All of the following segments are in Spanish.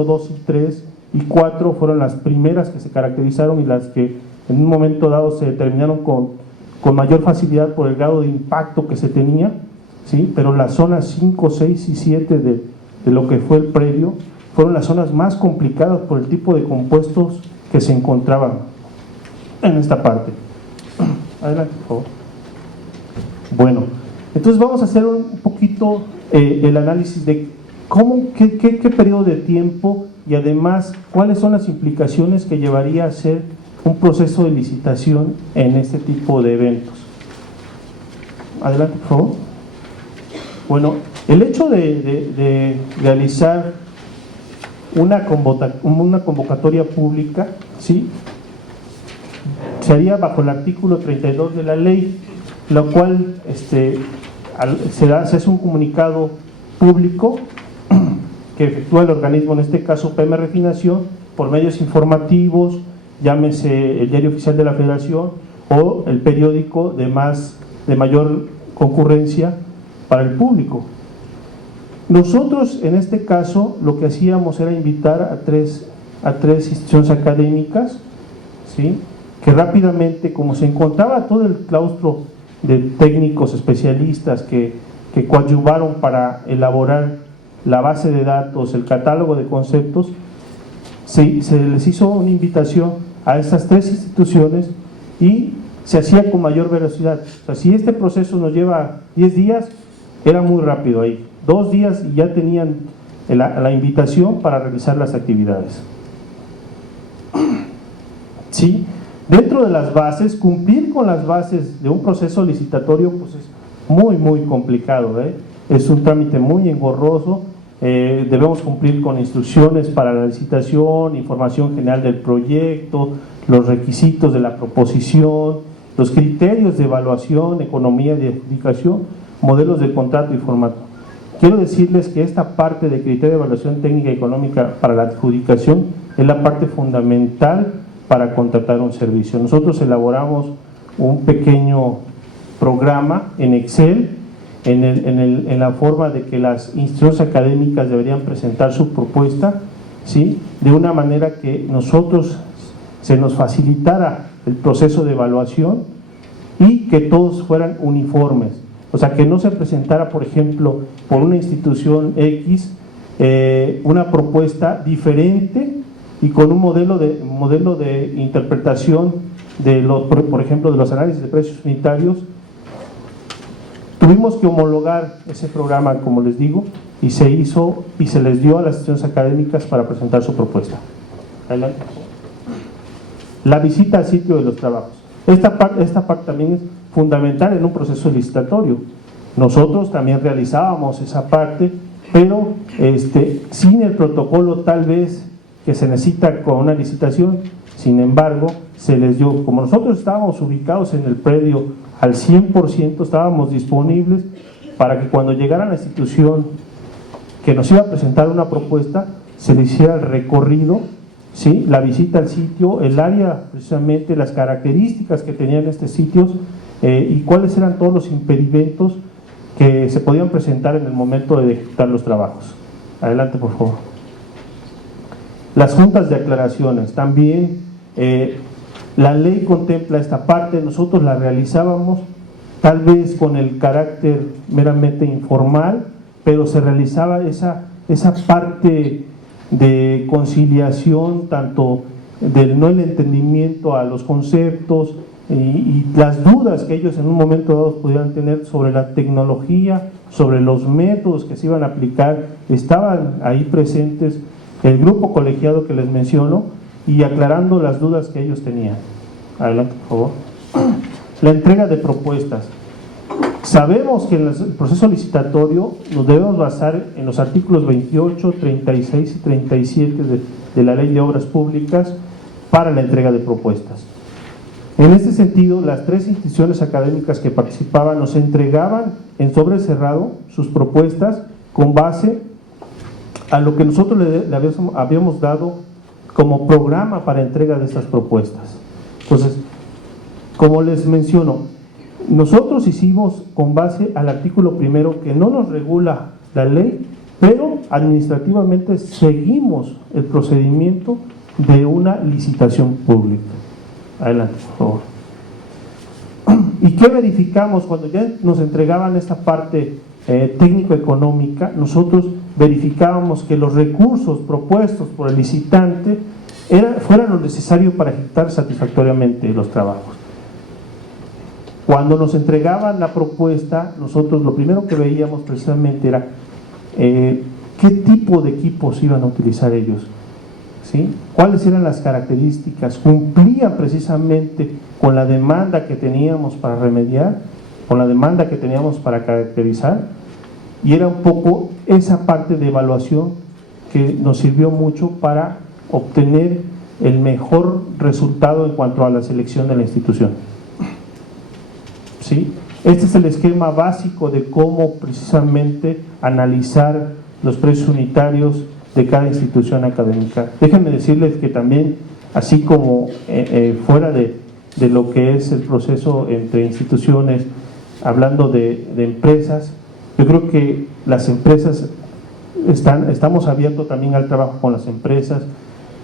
1, 2 y 3 y 4 fueron las primeras que se caracterizaron y las que en un momento dado se determinaron con mayor facilidad por el grado de impacto que se tenía, ¿sí? Pero las zonas 5, 6 y 7 de lo que fue el predio fueron las zonas más complicadas por el tipo de compuestos que se encontraban en esta parte. Adelante, por favor. Bueno, entonces vamos a hacer un poquito el análisis de qué periodo de tiempo y además cuáles son las implicaciones que llevaría a hacer un proceso de licitación en este tipo de eventos. Adelante, por favor. Bueno, el hecho de realizar una convocatoria pública, ¿sí?, se haría bajo el artículo 32 de la ley, lo cual se hace un comunicado público que efectúa el organismo, en este caso PM Refinación, por medios informativos, llámese el Diario Oficial de la Federación o el periódico de mayor concurrencia para el público. Nosotros en este caso lo que hacíamos era invitar a tres instituciones académicas, ¿sí?, que rápidamente, como se encontraba todo el claustro de técnicos especialistas que coadyuvaron para elaborar la base de datos, el catálogo de conceptos, se les hizo una invitación a estas tres instituciones y se hacía con mayor velocidad. O sea, si este proceso nos lleva 10 días, era muy rápido ahí, 2 días y ya tenían la invitación para realizar las actividades. ¿Sí? Dentro de las bases, cumplir con las bases de un proceso licitatorio pues es muy complicado, es un trámite muy engorroso. Debemos cumplir con instrucciones para la licitación, información general del proyecto, los requisitos de la proposición, los criterios de evaluación, economía de adjudicación, modelos de contrato y formato. Quiero decirles que esta parte de criterio de evaluación técnica y económica para la adjudicación es la parte fundamental para contratar un servicio. Nosotros elaboramos un pequeño programa en Excel en la forma de que las instituciones académicas deberían presentar su propuesta, ¿sí?, de una manera que nosotros se nos facilitara el proceso de evaluación y que todos fueran uniformes. O sea, que no se presentara, por ejemplo, por una institución X una propuesta diferente y con un modelo de interpretación por ejemplo, de los análisis de precios unitarios. Tuvimos que homologar ese programa, como les digo, y se hizo y se les dio a las instituciones académicas para presentar su propuesta. Adelante. La visita al sitio de los trabajos. Esta parte también es fundamental en un proceso licitatorio. Nosotros también realizábamos esa parte, pero sin el protocolo tal vez que se necesita con una licitación. Sin embargo, se les dio, como nosotros estábamos ubicados en el predio al 100%, estábamos disponibles para que cuando llegara la institución que nos iba a presentar una propuesta, se le hiciera el recorrido, ¿sí?, la visita al sitio, el área, precisamente las características que tenían estos sitios y cuáles eran todos los impedimentos que se podían presentar en el momento de ejecutar los trabajos. Adelante, por favor. Las juntas de aclaraciones, también la ley contempla esta parte. Nosotros la realizábamos tal vez con el carácter meramente informal, pero se realizaba esa parte de conciliación, tanto del no el entendimiento a los conceptos y las dudas que ellos en un momento dado pudieran tener sobre la tecnología, sobre los métodos que se iban a aplicar. Estaban ahí presentes el grupo colegiado que les menciono y aclarando las dudas que ellos tenían. Adelante, por favor. La entrega de propuestas. Sabemos que en el proceso licitatorio nos debemos basar en los artículos 28, 36 y 37 de la Ley de Obras Públicas para la entrega de propuestas. En este sentido, las tres instituciones académicas que participaban nos entregaban en sobre cerrado sus propuestas con base a lo que nosotros le habíamos dado como programa para entrega de estas propuestas. Entonces, como les menciono, nosotros hicimos con base al artículo primero que no nos regula la ley, pero administrativamente seguimos el procedimiento de una licitación pública. Adelante, por favor. ¿Y qué verificamos? Cuando ya nos entregaban esta parte técnico-económica, nosotros verificábamos que los recursos propuestos por el licitante fueran lo necesario para ejecutar satisfactoriamente los trabajos. Cuando nos entregaban la propuesta, nosotros lo primero que veíamos precisamente era qué tipo de equipos iban a utilizar ellos, ¿sí? Cuáles eran las características, cumplían precisamente con la demanda que teníamos para remediar, con la demanda que teníamos para caracterizar, y era un poco esa parte de evaluación que nos sirvió mucho para obtener el mejor resultado en cuanto a la selección de la institución. ¿Sí? Este es el esquema básico de cómo precisamente analizar los precios unitarios de cada institución académica. Déjenme decirles que también, así como fuera de lo que es el proceso entre instituciones, hablando de empresas, yo creo que las empresas estamos abiertos también al trabajo con las empresas,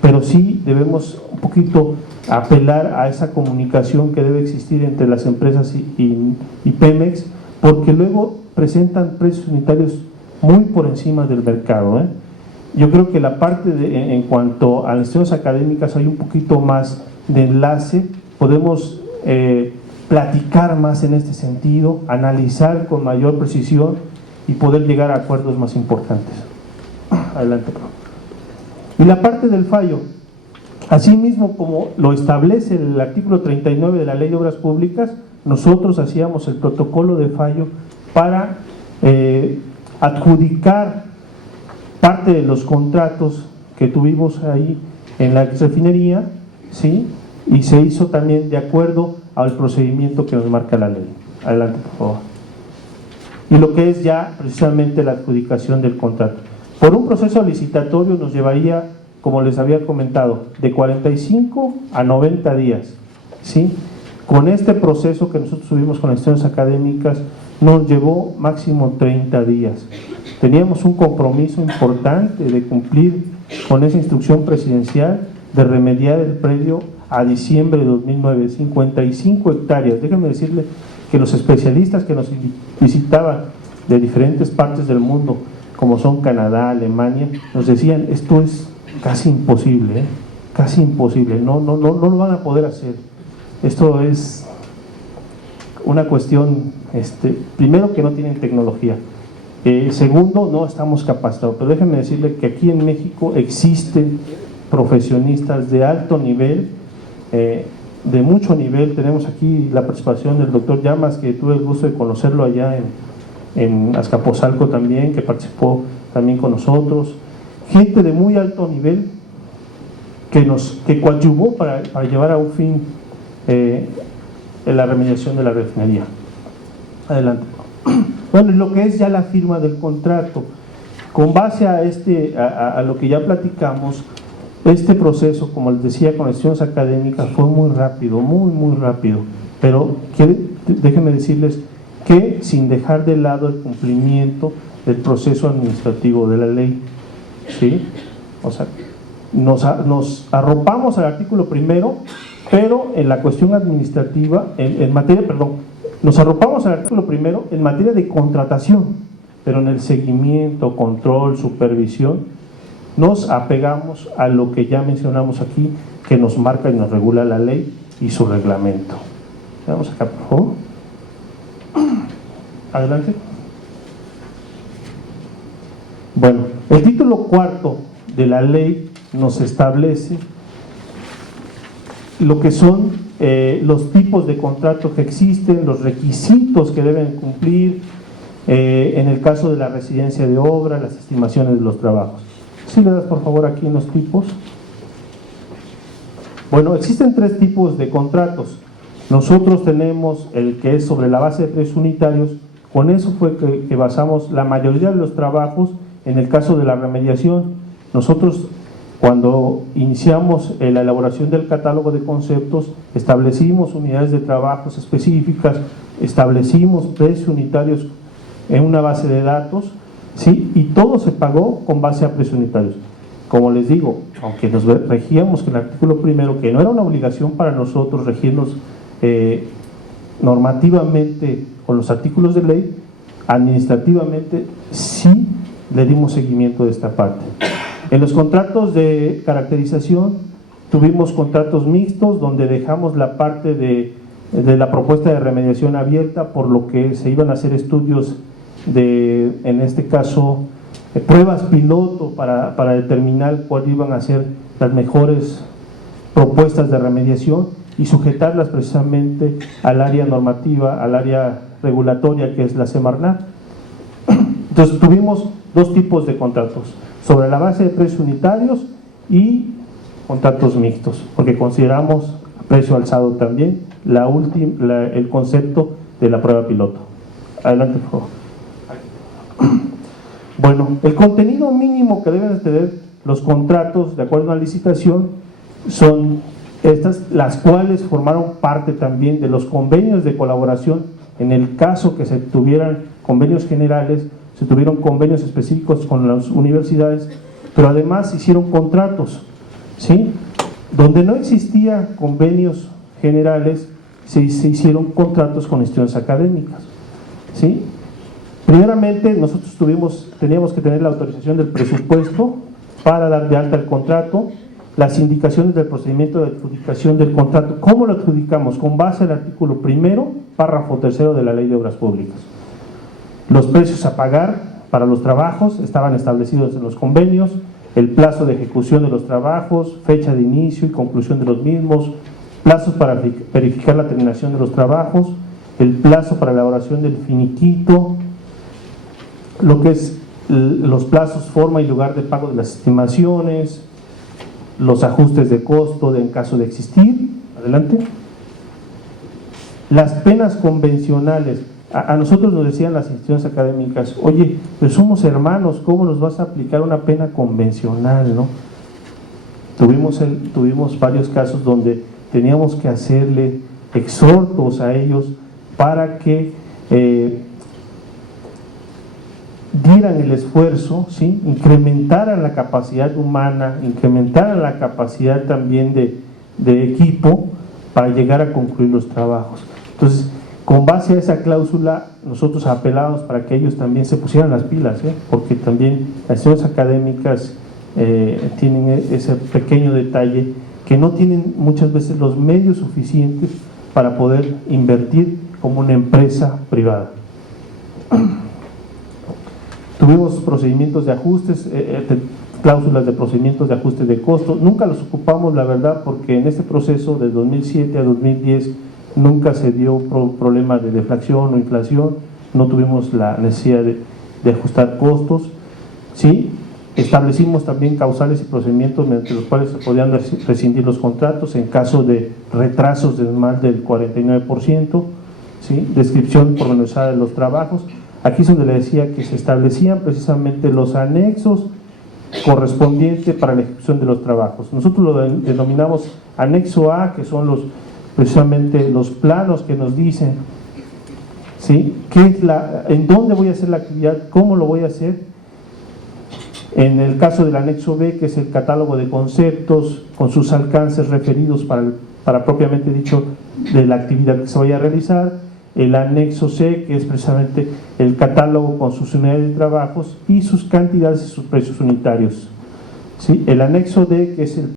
pero sí debemos un poquito apelar a esa comunicación que debe existir entre las empresas y Pemex, porque luego presentan precios unitarios muy por encima del mercado. Yo creo que la parte en cuanto a las instituciones académicas hay un poquito más de enlace, podemos platicar más en este sentido, analizar con mayor precisión y poder llegar a acuerdos más importantes. Adelante, por favor. Y la parte del fallo, asimismo como lo establece el artículo 39 de la Ley de Obras Públicas, nosotros hacíamos el protocolo de fallo para adjudicar parte de los contratos que tuvimos ahí en la refinería, ¿sí? Y se hizo también de acuerdo al procedimiento que nos marca la ley. Adelante, por favor. Y lo que es ya precisamente la adjudicación del contrato. Por un proceso licitatorio nos llevaría, como les había comentado, de 45 a 90 días, ¿sí? Con este proceso que nosotros tuvimos con las instituciones académicas, nos llevó máximo 30 días. Teníamos un compromiso importante de cumplir con esa instrucción presidencial de remediar el predio a diciembre de 2009, 55 hectáreas. Déjenme decirle que los especialistas que nos visitaban de diferentes partes del mundo, como son Canadá, Alemania, nos decían, esto es casi imposible, casi imposible, no lo van a poder hacer. Esto es una cuestión, primero, que no tienen tecnología, segundo, no estamos capacitados. Pero déjenme decirle que aquí en México existen profesionistas de alto nivel, de mucho nivel. Tenemos aquí la participación del doctor Llamas, que tuve el gusto de conocerlo allá en Azcapotzalco también, que participó también con nosotros. Gente de muy alto nivel que coadyuvó para llevar a un fin la remediación de la refinería. Adelante. Bueno, y lo que es ya la firma del contrato, con base a lo que ya platicamos, este proceso, como les decía, con las instituciones académicas fue muy rápido, muy rápido, pero déjenme decirles que sin dejar de lado el cumplimiento del proceso administrativo de la ley, ¿sí? O sea, nos arropamos al artículo primero, pero en la cuestión administrativa, nos arropamos al artículo primero en materia de contratación, pero en el seguimiento, control, supervisión, nos apegamos a lo que ya mencionamos aquí, que nos marca y nos regula la ley y su reglamento. Vamos acá, por favor. Adelante. Bueno, el título cuarto de la ley nos establece lo que son los tipos de contratos que existen, los requisitos que deben cumplir, en el caso de la residencia de obra, las estimaciones de los trabajos. ¿Sí le das por favor aquí en los tipos? Bueno, existen 3 tipos de contratos. Nosotros tenemos el que es sobre la base de precios unitarios. Con eso fue que basamos la mayoría de los trabajos. En el caso de la remediación, nosotros, cuando iniciamos la elaboración del catálogo de conceptos, establecimos unidades de trabajos específicas, establecimos precios unitarios en una base de datos, ¿sí? Y todo se pagó con base a precios unitarios. Como les digo, aunque nos regíamos con el artículo primero, que no era una obligación para nosotros regirnos normativamente con los artículos de ley, administrativamente sí le dimos seguimiento de esta parte. En los contratos de caracterización tuvimos contratos mixtos donde dejamos la parte de la propuesta de remediación abierta, por lo que se iban a hacer estudios de, en este caso, pruebas piloto para determinar cuáles iban a ser las mejores propuestas de remediación y sujetarlas precisamente al área normativa, al área regulatoria que es la Semarnat. Entonces tuvimos dos tipos de contratos, sobre la base de precios unitarios y contratos mixtos, porque consideramos a precio alzado también el concepto de la prueba piloto. Adelante, por favor. Bueno, el contenido mínimo que deben tener los contratos de acuerdo a la licitación son estas, las cuales formaron parte también de los convenios de colaboración. En el caso que se tuvieran convenios generales, se tuvieron convenios específicos con las universidades, pero además se hicieron contratos, ¿sí? Donde no existía convenios generales, se hicieron contratos con instituciones académicas, ¿sí? Primeramente, nosotros teníamos que tener la autorización del presupuesto para dar de alta el contrato, las indicaciones del procedimiento de adjudicación del contrato. ¿Cómo lo adjudicamos? Con base al artículo primero, párrafo tercero de la Ley de Obras Públicas. Los precios a pagar para los trabajos estaban establecidos en los convenios, el plazo de ejecución de los trabajos, fecha de inicio y conclusión de los mismos, plazos para verificar la terminación de los trabajos, el plazo para elaboración del finiquito, lo que es los plazos, forma y lugar de pago de las estimaciones, los ajustes de costo en caso de existir. Adelante. Las penas convencionales. A nosotros nos decían las instituciones académicas, oye, pero somos hermanos, ¿cómo nos vas a aplicar una pena convencional, no? Tuvimos varios casos donde teníamos que hacerle exhortos a ellos para que dieran el esfuerzo, ¿sí? Incrementaran la capacidad humana, incrementaran la capacidad también de equipo para llegar a concluir los trabajos. Entonces, con base a esa cláusula, nosotros apelamos para que ellos también se pusieran las pilas, porque también las instituciones académicas tienen ese pequeño detalle que no tienen muchas veces los medios suficientes para poder invertir como una empresa privada. Tuvimos procedimientos de ajustes, cláusulas de procedimientos de ajuste de costo. Nunca los ocupamos, la verdad, porque en este proceso de 2007 a 2010 nunca se dio problema de deflación o inflación, no tuvimos la necesidad de ajustar costos, ¿sí? Establecimos también causales y procedimientos mediante los cuales se podían rescindir los contratos en caso de retrasos de más del 49%, ¿sí? Descripción pormenorizada de los trabajos. Aquí es donde le decía que se establecían precisamente los anexos correspondientes para la ejecución de los trabajos. Nosotros lo denominamos anexo A, que son precisamente los planos que nos dicen, ¿sí? En dónde voy a hacer la actividad, cómo lo voy a hacer. En el caso del anexo B, que es el catálogo de conceptos con sus alcances referidos para propiamente dicho de la actividad que se vaya a realizar. El anexo C, que es precisamente el catálogo con sus unidades de trabajos y sus cantidades y sus precios unitarios, ¿sí? El anexo D, que es el